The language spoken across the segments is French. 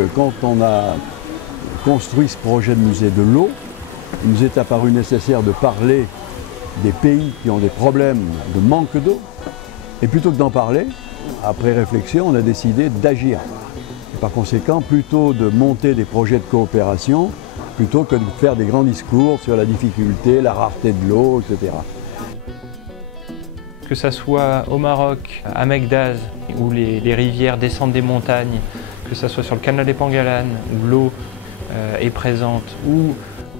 que quand on a construit ce projet de musée de l'eau, il nous est apparu nécessaire de parler des pays qui ont des problèmes de manque d'eau. Et plutôt que d'en parler, après réflexion, on a décidé d'agir. Et par conséquent, plutôt de monter des projets de coopération, plutôt que de faire des grands discours sur la difficulté, la rareté de l'eau, etc. Que ça soit au Maroc, à Mekdaz, où les rivières descendent des montagnes, que ça soit sur le canal des Pengalane, où l'eau est présente, ou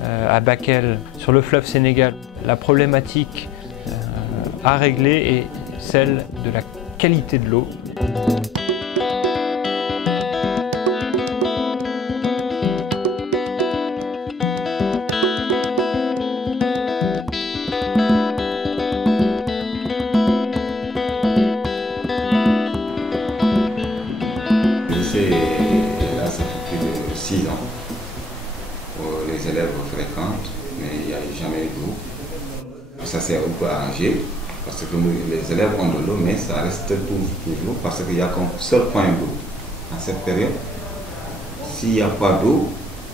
à Bakel, sur le fleuve Sénégal, la problématique à régler est celle de la qualité de l'eau. Là, ça fait plus de 6 ans. Les élèves fréquentent, mais il n'y a jamais d'eau. Ça s'est un peu arrangé, parce que les élèves ont de l'eau, mais ça reste toujours parce qu'il n'y a qu'un seul point d'eau. En cette période, s'il n'y a pas d'eau,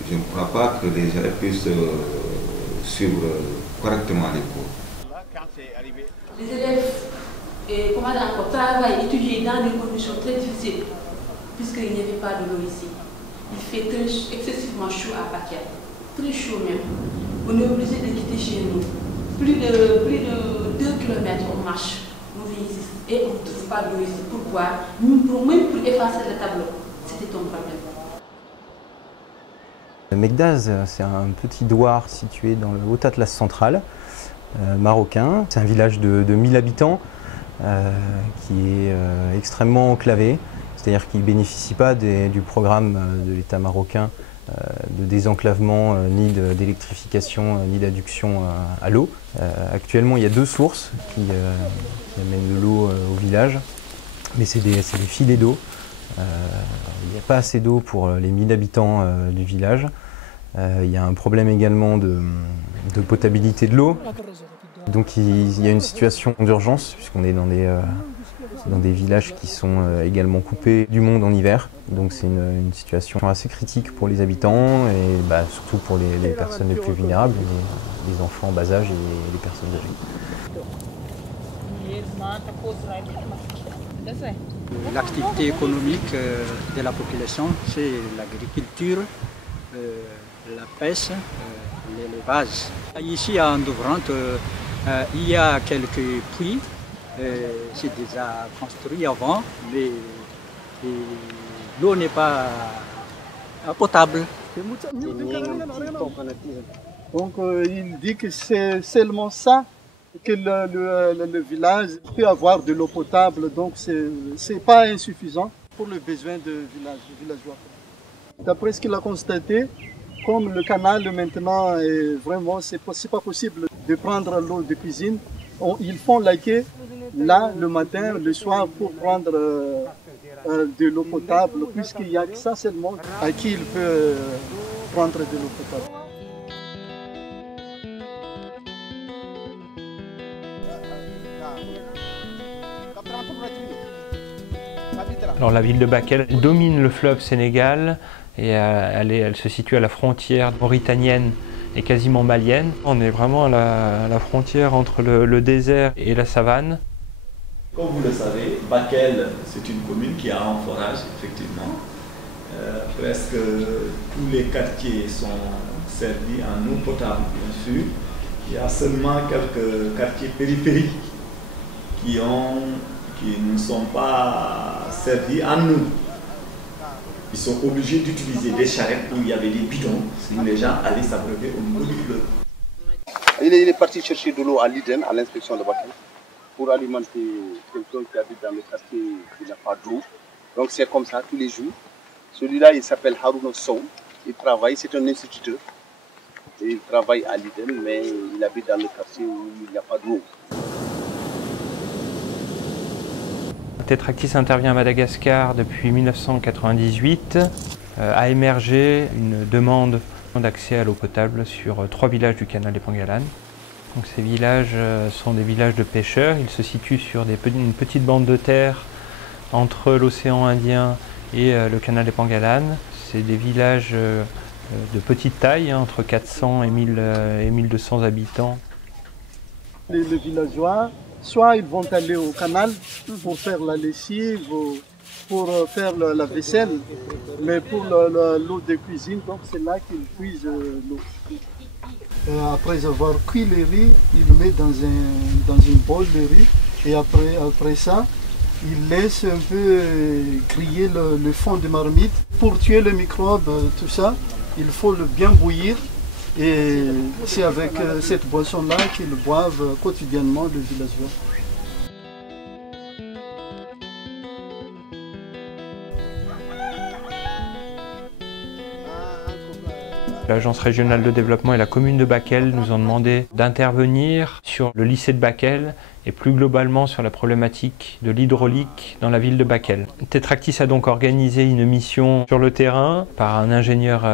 je ne crois pas que les élèves puissent suivre correctement les cours. Les élèves travaillent, étudient dans des conditions très difficiles, puisqu'il n'y avait pas de l'eau ici. Il fait excessivement chaud à Bakel, très chaud même. On est obligé de quitter chez nous. Plus de 2 km on marche, on vit ici et on ne trouve pas d'eau ici pour boire, même pour effacer le tableau. C'était un problème. Mekdaz, c'est un petit douar situé dans le Haut Atlas central marocain. C'est un village de 1000 habitants qui est extrêmement enclavé, c'est-à-dire qu'il ne bénéficie pas du programme de l'État marocain de désenclavement, ni d'électrification, ni d'adduction à l'eau. Actuellement, il y a 2 sources qui amènent de l'eau au village, mais c'est des filets d'eau. Il n'y a pas assez d'eau pour les 1000 habitants du village. Il y a un problème également de potabilité de l'eau. Donc il y a une situation d'urgence, puisqu'on est dans des villages qui sont également coupés du monde en hiver. Donc c'est une situation assez critique pour les habitants et surtout pour les personnes les plus vulnérables, les enfants en bas âge et les personnes âgées. L'activité économique de la population, c'est l'agriculture, la pêche, l'élevage. Ici à Andovrante, il y a quelques puits. C'est déjà construit avant, mais l'eau n'est pas potable. Donc il dit que c'est seulement ça que le village peut avoir de l'eau potable, donc c'est pas insuffisant pour le besoin des villageois. D'après ce qu'il a constaté, comme le canal maintenant est vraiment, c'est pas possible de prendre l'eau de cuisine, ils font laquer là le matin, le soir pour prendre de l'eau potable, puisqu'il n'y a que ça seulement à qui il peut prendre de l'eau potable. Alors la ville de Bakel domine le fleuve Sénégal et elle se situe à la frontière mauritanienne et quasiment malienne. On est vraiment à la frontière entre le désert et la savane. Comme vous le savez, Bakel, c'est une commune qui a un forage, effectivement. Presque tous les quartiers sont servis en eau potable, bien sûr. Il y a seulement quelques quartiers périphériques qui ne sont pas servis en eau. Ils sont obligés d'utiliser des charrettes où il y avait des bidons, sinon les gens allaient s'abreuver au niveau du fleuve. Il est parti chercher de l'eau à l'Iden, à l'inspection de Bakel, pour alimenter quelqu'un qui habite dans le quartier qui n'a pas d'eau. Donc c'est comme ça tous les jours. Celui-là, il s'appelle Harouna Sow. Il travaille, c'est un instituteur. Et il travaille à l'Iden, mais il habite dans le quartier où il n'y a pas d'eau. Tetractis intervient à Madagascar depuis 1998. A émergé une demande d'accès à l'eau potable sur 3 villages du canal des Pengalane. Donc ces villages sont des villages de pêcheurs. Ils se situent sur une petite bande de terre entre l'océan Indien et le canal des Pengalane. C'est des villages de petite taille, hein, entre 400 et 1200 habitants. Les villageois, soit ils vont aller au canal pour faire la lessive, pour faire la vaisselle, mais pour l'eau de cuisine, donc c'est là qu'ils puisent l'eau. Après avoir cuit les riz, ils le mettent dans une bol de riz et après ça, ils laissent un peu griller le fond de marmite. Pour tuer les microbes, tout ça, il faut le bien bouillir et c'est avec cette boisson-là qu'ils boivent quotidiennement les villageois. L'Agence régionale de développement et la commune de Bakel nous ont demandé d'intervenir sur le lycée de Bakel et plus globalement sur la problématique de l'hydraulique dans la ville de Bakel. Tetractis a donc organisé une mission sur le terrain par un ingénieur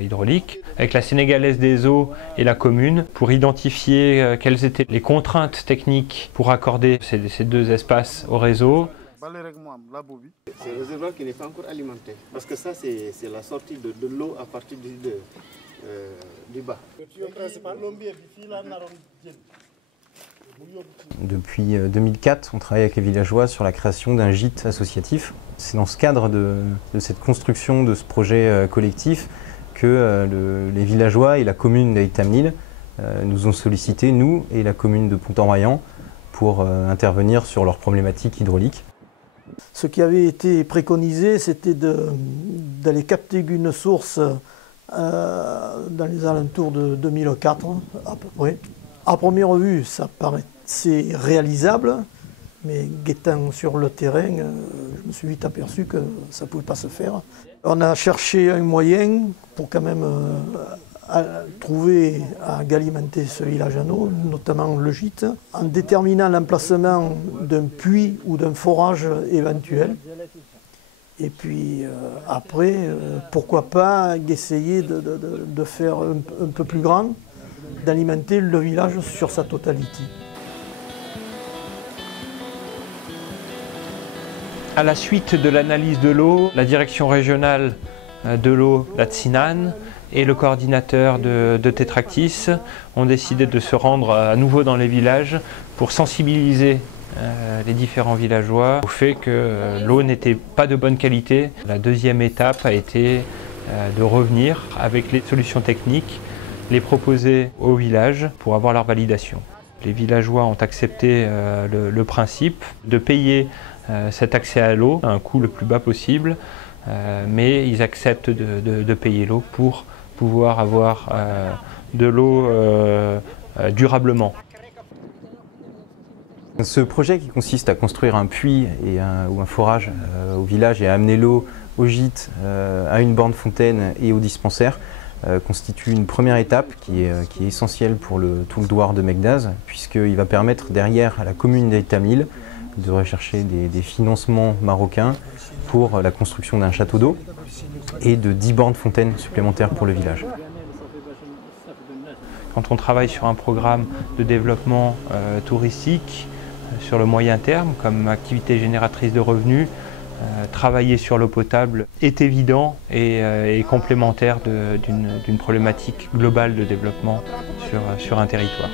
hydraulique avec la Sénégalaise des eaux et la commune pour identifier quelles étaient les contraintes techniques pour accorder ces deux espaces au réseau. C'est un réservoir qui n'est pas encore alimenté, parce que ça c'est la sortie de l'eau à partir du bas. Depuis 2004, on travaille avec les villageois sur la création d'un gîte associatif. C'est dans ce cadre de cette construction de ce projet collectif que les villageois et la commune d'Aït-Tamnil nous ont sollicité, nous et la commune de Pont-en-Royan, pour intervenir sur leurs problématiques hydrauliques. Ce qui avait été préconisé, c'était d'aller capter une source dans les alentours de 2004, à peu près. À première vue, ça paraissait réalisable, mais guettant sur le terrain, je me suis vite aperçu que ça ne pouvait pas se faire. On a cherché un moyen pour quand même trouver à alimenter ce village en eau, notamment le gîte, en déterminant l'emplacement d'un puits ou d'un forage éventuel. Et puis après, pourquoi pas essayer de faire un peu plus grand, d'alimenter le village sur sa totalité. À la suite de l'analyse de l'eau, la direction régionale de l'eau, la Tsinan, et le coordinateur de Tetractis ont décidé de se rendre à nouveau dans les villages pour sensibiliser les différents villageois au fait que l'eau n'était pas de bonne qualité. La deuxième étape a été de revenir avec les solutions techniques, les proposer aux villages pour avoir leur validation. Les villageois ont accepté le principe de payer cet accès à l'eau à un coût le plus bas possible, mais ils acceptent de payer l'eau pour pouvoir avoir de l'eau durablement. Ce projet qui consiste à construire un puits ou un forage au village et à amener l'eau au gîte, à une borne fontaine et au dispensaire constitue une première étape qui est essentielle pour tout le douar de Mekdaz, puisqu'il va permettre derrière à la commune d'Aït-Tamil de rechercher des financements marocains pour la construction d'un château d'eau et de 10 bornes fontaines supplémentaires pour le village. Quand on travaille sur un programme de développement touristique sur le moyen terme, comme activité génératrice de revenus, travailler sur l'eau potable est évident et complémentaire d'une problématique globale de développement sur un territoire.